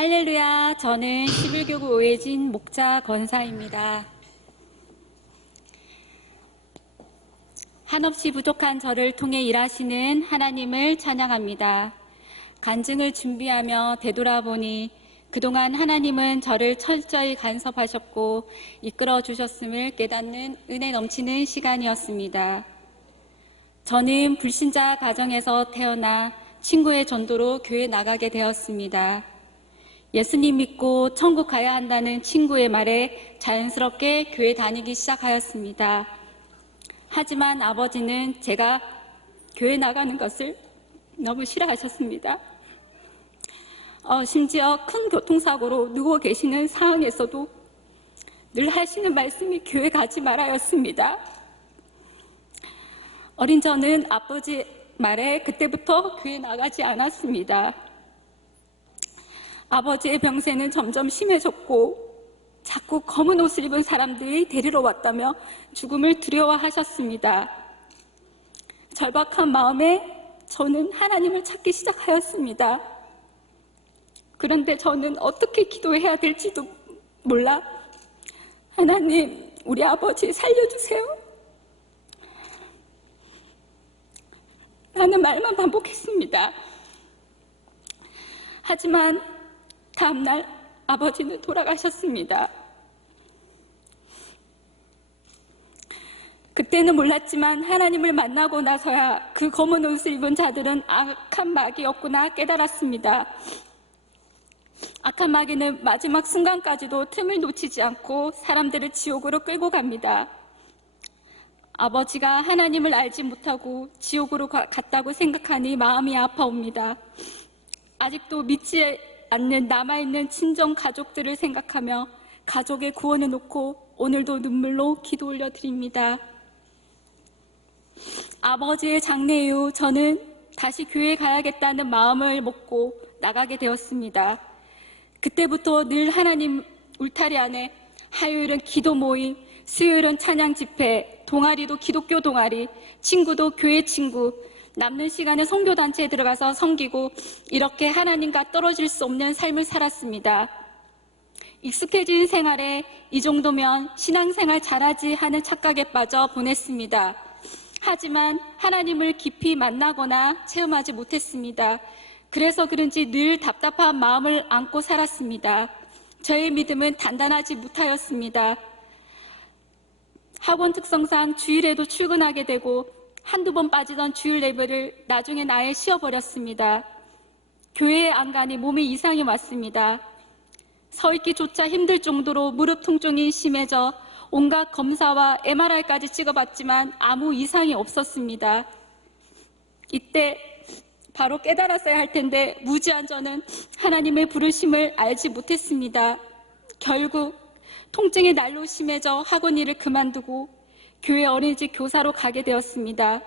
할렐루야, 저는 11교구 오해진 목자 권사입니다. 한없이 부족한 저를 통해 일하시는 하나님을 찬양합니다. 간증을 준비하며 되돌아보니 그동안 하나님은 저를 철저히 간섭하셨고 이끌어 주셨음을 깨닫는 은혜 넘치는 시간이었습니다. 저는 불신자 가정에서 태어나 친구의 전도로 교회 나가게 되었습니다. 예수님 믿고 천국 가야 한다는 친구의 말에 자연스럽게 교회 다니기 시작하였습니다. 하지만 아버지는 제가 교회 나가는 것을 너무 싫어하셨습니다. 심지어 큰 교통사고로 누워 계시는 상황에서도 늘 하시는 말씀이 교회 가지 말아였습니다. 어린 저는 아버지 말에 그때부터 교회 나가지 않았습니다. 아버지의 병세는 점점 심해졌고 자꾸 검은 옷을 입은 사람들이 데리러 왔다며 죽음을 두려워하셨습니다. 절박한 마음에 저는 하나님을 찾기 시작하였습니다. 그런데 저는 어떻게 기도해야 될지도 몰라 하나님, 우리 아버지 살려주세요. 라는 말만 반복했습니다. 하지만 다음날 아버지는 돌아가셨습니다. 그때는 몰랐지만 하나님을 만나고 나서야 그 검은 옷을 입은 자들은 악한 마귀였구나 깨달았습니다. 악한 마귀는 마지막 순간까지도 틈을 놓치지 않고 사람들을 지옥으로 끌고 갑니다. 아버지가 하나님을 알지 못하고 지옥으로 갔다고 생각하니 마음이 아파옵니다. 아직도 믿지 않는 남아있는 친정 가족들을 생각하며 가족의 구원을 놓고 오늘도 눈물로 기도 올려드립니다. 아버지의 장례 이후 저는 다시 교회에 가야겠다는 마음을 먹고 나가게 되었습니다. 그때부터 늘 하나님 울타리 안에 화요일은 기도 모임, 수요일은 찬양 집회, 동아리도 기독교 동아리, 친구도 교회 친구, 남는 시간에 선교단체에 들어가서 섬기고 이렇게 하나님과 떨어질 수 없는 삶을 살았습니다. 익숙해진 생활에 이 정도면 신앙생활 잘하지 하는 착각에 빠져 보냈습니다. 하지만 하나님을 깊이 만나거나 체험하지 못했습니다. 그래서 그런지 늘 답답한 마음을 안고 살았습니다. 저의 믿음은 단단하지 못하였습니다. 학원 특성상 주일에도 출근하게 되고 한두 번 빠지던 주일 예배를 나중엔 아예 쉬어버렸습니다. 교회에 안 가니 몸에 이상이 왔습니다. 서 있기조차 힘들 정도로 무릎 통증이 심해져 온갖 검사와 MRI까지 찍어봤지만 아무 이상이 없었습니다. 이때 바로 깨달았어야 할 텐데 무지한 저는 하나님의 부르심을 알지 못했습니다. 결국 통증이 날로 심해져 학원 일을 그만두고 교회 어린이집 교사로 가게 되었습니다.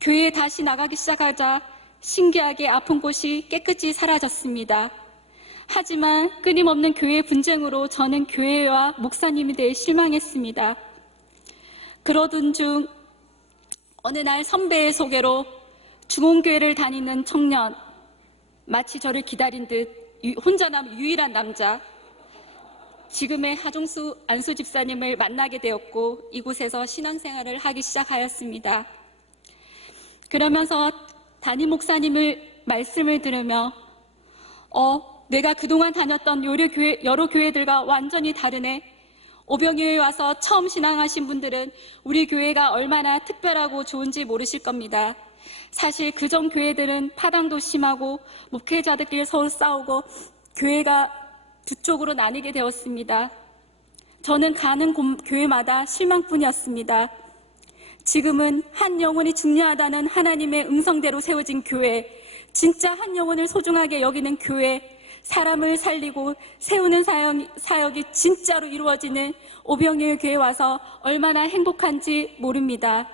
교회에 다시 나가기 시작하자 신기하게 아픈 곳이 깨끗이 사라졌습니다. 하지만 끊임없는 교회 분쟁으로 저는 교회와 목사님에 대해 실망했습니다. 그러던 중 어느 날 선배의 소개로 중원교회를 다니는 청년, 마치 저를 기다린 듯 혼자 남은 유일한 남자, 지금의 하종수 안수 집사님을 만나게 되었고 이곳에서 신앙생활을 하기 시작하였습니다. 그러면서 담임 목사님을 말씀을 들으며 내가 그동안 다녔던 여러 교회들과 완전히 다르네. 오병이어에 와서 처음 신앙하신 분들은 우리 교회가 얼마나 특별하고 좋은지 모르실 겁니다. 사실 그전 교회들은 파당도 심하고 목회자들끼리 서로 싸우고 교회가 두 쪽으로 나뉘게 되었습니다. 저는 가는 교회마다 실망뿐이었습니다. 지금은 한 영혼이 중요하다는 하나님의 음성대로 세워진 교회, 진짜 한 영혼을 소중하게 여기는 교회, 사람을 살리고 세우는 사역이 진짜로 이루어지는 오병이어 교회에 와서 얼마나 행복한지 모릅니다.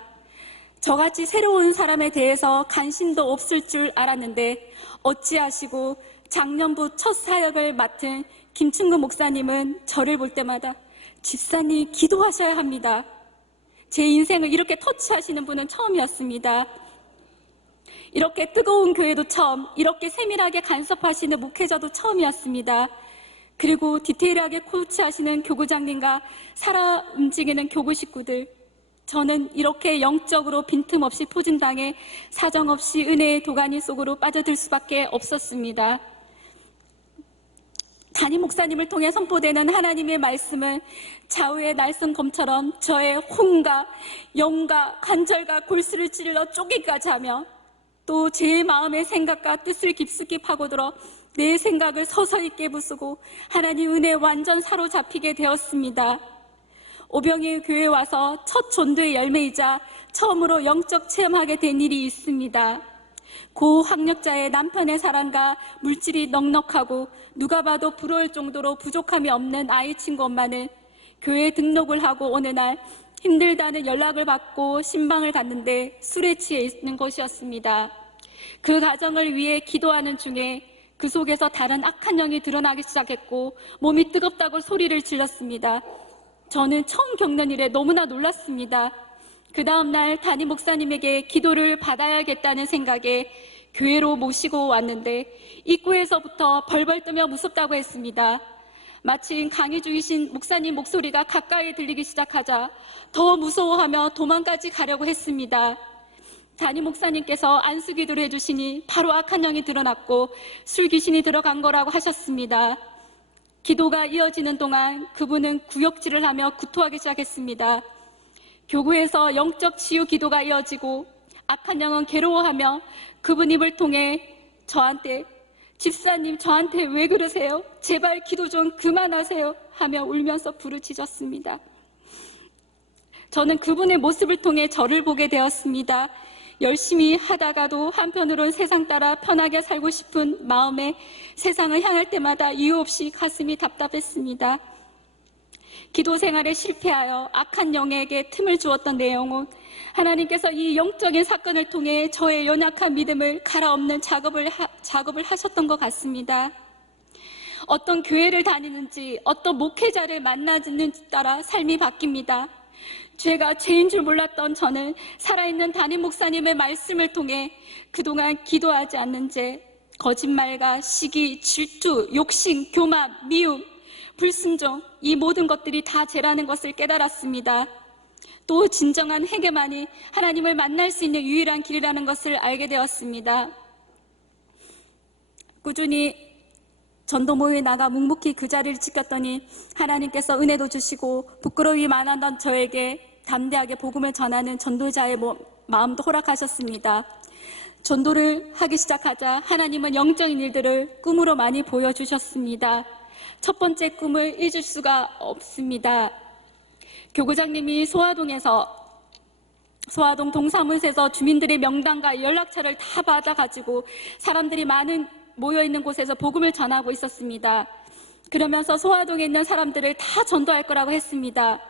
저같이 새로운 사람에 대해서 관심도 없을 줄 알았는데 어찌하시고 작년부 첫 사역을 맡은 김충구 목사님은 저를 볼 때마다 집사님 기도하셔야 합니다. 제 인생을 이렇게 터치하시는 분은 처음이었습니다. 이렇게 뜨거운 교회도 처음, 이렇게 세밀하게 간섭하시는 목회자도 처음이었습니다. 그리고 디테일하게 코치하시는 교구장님과 살아 움직이는 교구 식구들, 저는 이렇게 영적으로 빈틈없이 포진당해 사정없이 은혜의 도가니 속으로 빠져들 수밖에 없었습니다. 담임 목사님을 통해 선포되는 하나님의 말씀은 좌우의 날선 검처럼 저의 혼과 영과 관절과 골수를 찔러 쪼개기까지 하며 또 제 마음의 생각과 뜻을 깊숙이 파고들어 내 생각을 서서히 깨부수고 하나님 은혜에 완전 사로잡히게 되었습니다. 오병이의 교회에 와서 첫 전도의 열매이자 처음으로 영적 체험하게 된 일이 있습니다. 고 학력자의 남편의 사랑과 물질이 넉넉하고 누가 봐도 부러울 정도로 부족함이 없는 아이 친구 엄마는 교회에 등록을 하고 어느 날 힘들다는 연락을 받고 신방을 갔는데 술에 취해 있는 것이었습니다. 그 가정을 위해 기도하는 중에 그 속에서 다른 악한 영이 드러나기 시작했고 몸이 뜨겁다고 소리를 질렀습니다. 저는 처음 겪는 일에 너무나 놀랐습니다. 그 다음날 담임 목사님에게 기도를 받아야겠다는 생각에 교회로 모시고 왔는데 입구에서부터 벌벌 떠며 무섭다고 했습니다. 마침 강의 중이신 목사님 목소리가 가까이 들리기 시작하자 더 무서워하며 도망까지 가려고 했습니다. 담임 목사님께서 안수기도를 해주시니 바로 악한 영이 드러났고 술귀신이 들어간 거라고 하셨습니다. 기도가 이어지는 동안 그분은 구역질을 하며 구토하기 시작했습니다. 교구에서 영적 치유 기도가 이어지고 악한 영은 괴로워하며 그분 입을 통해 저한테 집사님 저한테 왜 그러세요? 제발 기도 좀 그만하세요 하며 울면서 부르짖었습니다. 저는 그분의 모습을 통해 저를 보게 되었습니다. 열심히 하다가도 한편으론 세상 따라 편하게 살고 싶은 마음에 세상을 향할 때마다 이유 없이 가슴이 답답했습니다. 기도 생활에 실패하여 악한 영에게 틈을 주었던 내용은 하나님께서 이 영적인 사건을 통해 저의 연약한 믿음을 갈아엎는 작업을 하셨던 것 같습니다. 어떤 교회를 다니는지 어떤 목회자를 만나는지 따라 삶이 바뀝니다. 죄가 죄인 줄 몰랐던 저는 살아있는 담임 목사님의 말씀을 통해 그동안 기도하지 않는 죄, 거짓말과 시기, 질투, 욕심, 교만, 미움, 불순종, 이 모든 것들이 다 죄라는 것을 깨달았습니다. 또 진정한 회개만이 하나님을 만날 수 있는 유일한 길이라는 것을 알게 되었습니다. 꾸준히 전도 모임에 나가 묵묵히 그 자리를 지켰더니 하나님께서 은혜도 주시고 부끄러움이 많았던 저에게 담대하게 복음을 전하는 전도자의 마음도 허락하셨습니다. 전도를 하기 시작하자 하나님은 영적인 일들을 꿈으로 많이 보여주셨습니다. 첫 번째 꿈을 잊을 수가 없습니다. 교구장님이 소화동 동사무소에서 주민들의 명단과 연락처를 다 받아가지고 사람들이 많은 모여있는 곳에서 복음을 전하고 있었습니다. 그러면서 소화동에 있는 사람들을 다 전도할 거라고 했습니다.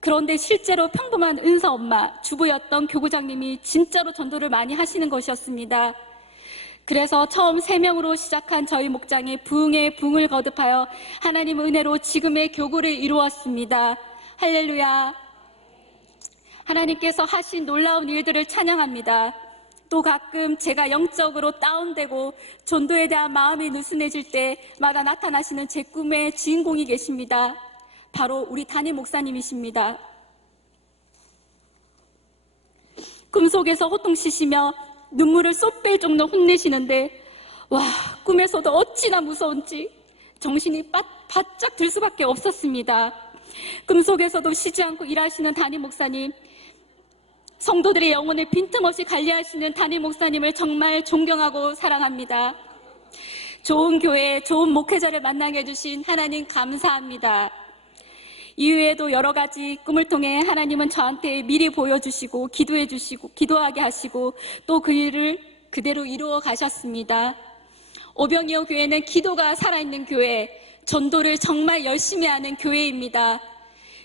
그런데 실제로 평범한 은서 엄마, 주부였던 교구장님이 진짜로 전도를 많이 하시는 것이었습니다. 그래서 처음 3명으로 시작한 저희 목장이 부흥에 부흥을 거듭하여 하나님 은혜로 지금의 교구를 이루었습니다. 할렐루야. 하나님께서 하신 놀라운 일들을 찬양합니다. 또 가끔 제가 영적으로 다운되고 전도에 대한 마음이 느슨해질 때마다 나타나시는 제 꿈의 주인공이 계십니다. 바로 우리 담임 목사님이십니다. 꿈속에서 호통치시며 눈물을 쏙 뺄 정도로 혼내시는데 와, 꿈에서도 어찌나 무서운지 정신이 바짝 들 수밖에 없었습니다. 꿈속에서도 쉬지 않고 일하시는 담임 목사님, 성도들의 영혼을 빈틈없이 관리하시는 담임 목사님을 정말 존경하고 사랑합니다. 좋은 교회, 좋은 목회자를 만나게 해주신 하나님 감사합니다. 이외에도 여러 가지 꿈을 통해 하나님은 저한테 미리 보여주시고 기도해 주시고 기도하게 하시고 또 그 일을 그대로 이루어 가셨습니다. 오병이어 교회는 기도가 살아있는 교회, 전도를 정말 열심히 하는 교회입니다.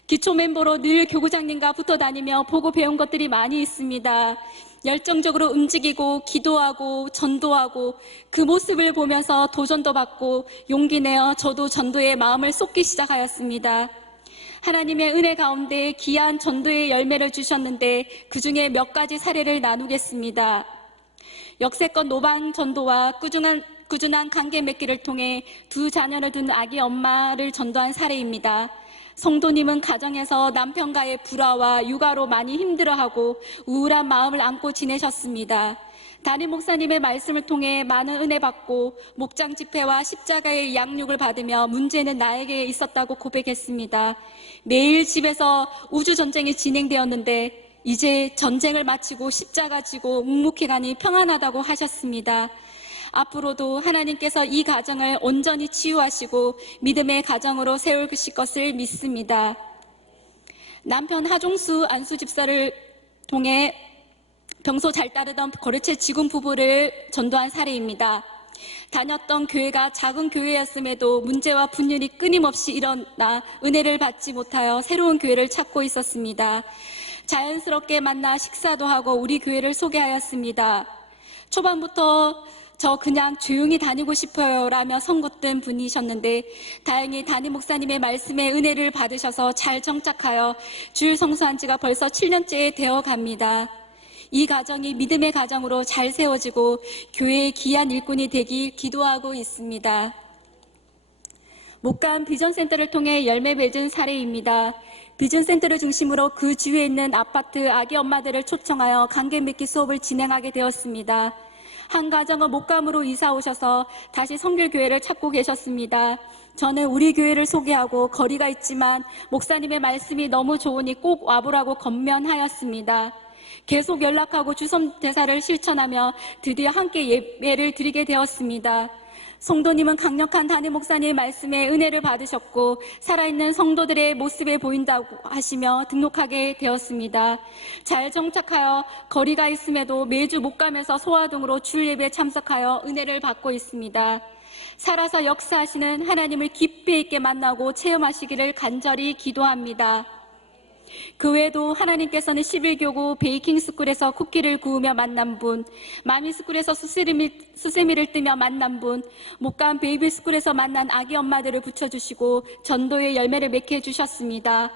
기초 멤버로 늘 교구장님과 붙어 다니며 보고 배운 것들이 많이 있습니다. 열정적으로 움직이고 기도하고 전도하고 그 모습을 보면서 도전도 받고 용기 내어 저도 전도에 마음을 쏟기 시작하였습니다. 하나님의 은혜 가운데 귀한 전도의 열매를 주셨는데 그 중에 몇 가지 사례를 나누겠습니다. 역세권 노방 전도와 꾸준한 관계 맺기를 통해 두 자녀를 둔 아기 엄마를 전도한 사례입니다. 성도님은 가정에서 남편과의 불화와 육아로 많이 힘들어하고 우울한 마음을 안고 지내셨습니다. 담임 목사님의 말씀을 통해 많은 은혜 받고 목장 집회와 십자가의 양육을 받으며 문제는 나에게 있었다고 고백했습니다. 매일 집에서 우주전쟁이 진행되었는데 이제 전쟁을 마치고 십자가 지고 묵묵히 평안하다고 하셨습니다. 앞으로도 하나님께서 이 가정을 온전히 치유하시고 믿음의 가정으로 세우실 것을 믿습니다. 남편 하종수 안수 집사를 통해 평소 잘 따르던 거래처 직원 부부를 전도한 사례입니다. 다녔던 교회가 작은 교회였음에도 문제와 분열이 끊임없이 일어나 은혜를 받지 못하여 새로운 교회를 찾고 있었습니다. 자연스럽게 만나 식사도 하고 우리 교회를 소개하였습니다. 초반부터 저 그냥 조용히 다니고 싶어요 라며 선긋던 분이셨는데 다행히 담임 목사님의 말씀에 은혜를 받으셔서 잘 정착하여 주일 성수한 지가 벌써 7년째 되어 갑니다. 이 가정이 믿음의 가정으로 잘 세워지고 교회의 귀한 일꾼이 되길 기도하고 있습니다. 목감 비전센터를 통해 열매 맺은 사례입니다. 비전센터를 중심으로 그 주위에 있는 아파트 아기 엄마들을 초청하여 관계 맺기 수업을 진행하게 되었습니다. 한 가정은 목감으로 이사 오셔서 다시 성결교회를 찾고 계셨습니다. 저는 우리 교회를 소개하고 거리가 있지만 목사님의 말씀이 너무 좋으니 꼭 와보라고 권면하였습니다. 계속 연락하고 주선대사를 실천하며 드디어 함께 예배를 드리게 되었습니다. 성도님은 강력한 담임 목사님의 말씀에 은혜를 받으셨고 살아있는 성도들의 모습에 보인다고 하시며 등록하게 되었습니다. 잘 정착하여 거리가 있음에도 매주 목감에서 소화동으로 주일 예배에 참석하여 은혜를 받고 있습니다. 살아서 역사하시는 하나님을 깊이 있게 만나고 체험하시기를 간절히 기도합니다. 그 외에도 하나님께서는 11교구 베이킹스쿨에서 쿠키를 구우며 만난 분, 마미스쿨에서 수세미를 뜨며 만난 분, 목감 베이비스쿨에서 만난 아기 엄마들을 붙여주시고 전도의 열매를 맺게 해주셨습니다.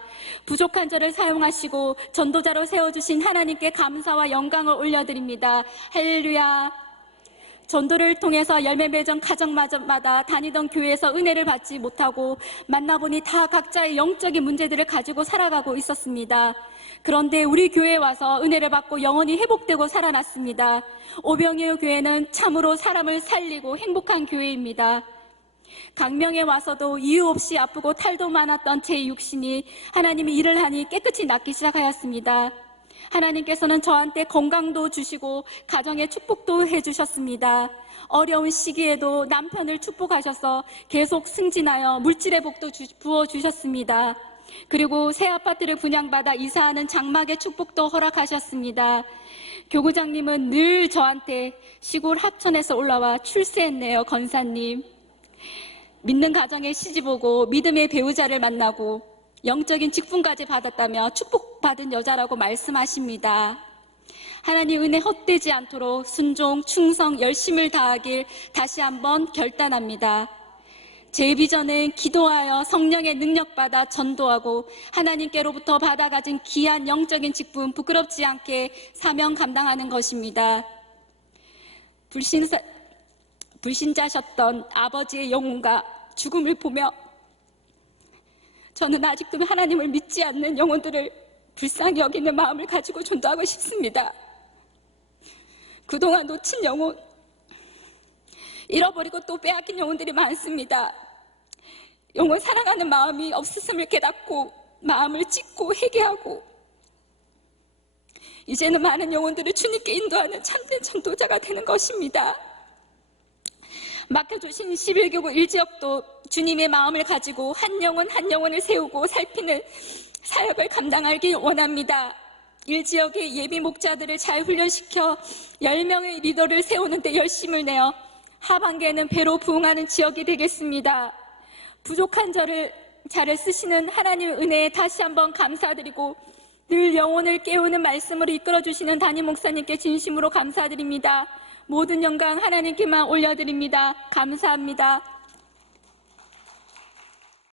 부족한 저를 사용하시고 전도자로 세워주신 하나님께 감사와 영광을 올려드립니다. 할렐루야. 전도를 통해서 열매 맺은 가정마다 다니던 교회에서 은혜를 받지 못하고 만나보니 다 각자의 영적인 문제들을 가지고 살아가고 있었습니다. 그런데 우리 교회에 와서 은혜를 받고 영혼이 회복되고 살아났습니다. 오병이어 교회는 참으로 사람을 살리고 행복한 교회입니다. 강명에 와서도 이유 없이 아프고 탈도 많았던 제 육신이 하나님이 일을 하니 깨끗이 낫기 시작하였습니다. 하나님께서는 저한테 건강도 주시고 가정에 축복도 해주셨습니다. 어려운 시기에도 남편을 축복하셔서 계속 승진하여 물질의 복도 부어주셨습니다. 그리고 새 아파트를 분양받아 이사하는 장막의 축복도 허락하셨습니다. 교구장님은 늘 저한테 시골 합천에서 올라와 출세했네요, 권사님. 믿는 가정에 시집오고 믿음의 배우자를 만나고 영적인 직분까지 받았다며 축복받은 여자라고 말씀하십니다. 하나님 은혜 헛되지 않도록 순종, 충성, 열심을 다하길 다시 한번 결단합니다. 제 비전은 기도하여 성령의 능력받아 전도하고 하나님께로부터 받아가진 귀한 영적인 직분 부끄럽지 않게 사명 감당하는 것입니다. 불신자셨던 아버지의 영혼과 죽음을 보며 저는 아직도 하나님을 믿지 않는 영혼들을 불쌍히 여기는 마음을 가지고 전도하고 싶습니다. 그동안 놓친 영혼, 잃어버리고 또 빼앗긴 영혼들이 많습니다. 영혼 사랑하는 마음이 없었음을 깨닫고 마음을 찢고 회개하고 이제는 많은 영혼들을 주님께 인도하는 참된 전도자가 되는 것입니다. 맡겨주신 11교구 1지역도 주님의 마음을 가지고 한 영혼 한 영혼을 세우고 살피는 사역을 감당하길 원합니다. 1지역의 예비 목자들을 잘 훈련시켜 10명의 리더를 세우는데 열심을 내어 하반기에는 배로 부응하는 지역이 되겠습니다. 부족한 저를 잘 쓰시는 하나님의 은혜에 다시 한번 감사드리고 늘 영혼을 깨우는 말씀으로 이끌어주시는 담임 목사님께 진심으로 감사드립니다. 모든 영광 하나님께만 올려드립니다. 감사합니다.